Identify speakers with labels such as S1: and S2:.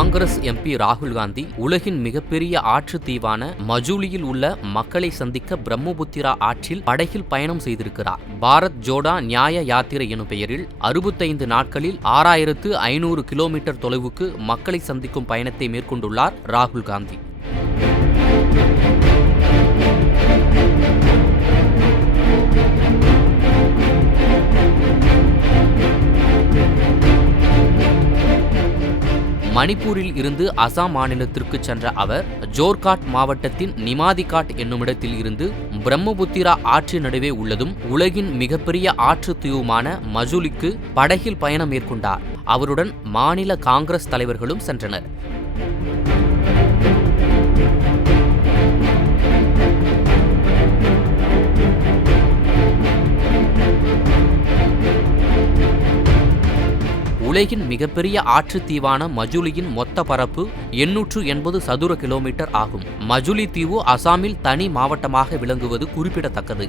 S1: Congress MP ராகுல் காந்தி உலகின் மிகப்பெரிய ஆற்று தீவான மஜூலியில் உள்ள மக்களை சந்திக்க பிரம்மபுத்திரா ஆற்றில் படகில் பயணம் செய்திருக்கிறார். பாரத் ஜோடா நியாய யாத்திரை எனும் பெயரில் அறுபத்தைந்து நாட்களில் ஆறாயிரத்து ஐநூறு கிலோமீட்டர் தொலைவுக்கு மக்களை சந்திக்கும் பயணத்தை மேற்கொண்டுள்ளார் ராகுல் காந்தி. மணிப்பூரில் இருந்து அசாம் மாநிலத்திற்கு சென்ற அவர் ஜோர்காட் மாவட்டத்தின் நிமாதிகாட் என்னுமிடத்தில் இருந்து பிரம்மபுத்திரா ஆற்று நடுவே உள்ளதும் உலகின் மிகப்பெரிய ஆற்று தீவுமான மஜூலிக்கு படகில் பயணம் மேற்கொண்டார். அவருடன் மாநில காங்கிரஸ் தலைவர்களும் சென்றனர். உலகின் மிகப்பெரிய ஆற்று தீவான மஜுலியின் மொத்த பரப்பு எண்ணூற்று எண்பது சதுர கிலோமீட்டர் ஆகும். மஜுலி தீவு அசாமில் தனி மாவட்டமாக விளங்குவது குறிப்பிடத்தக்கது.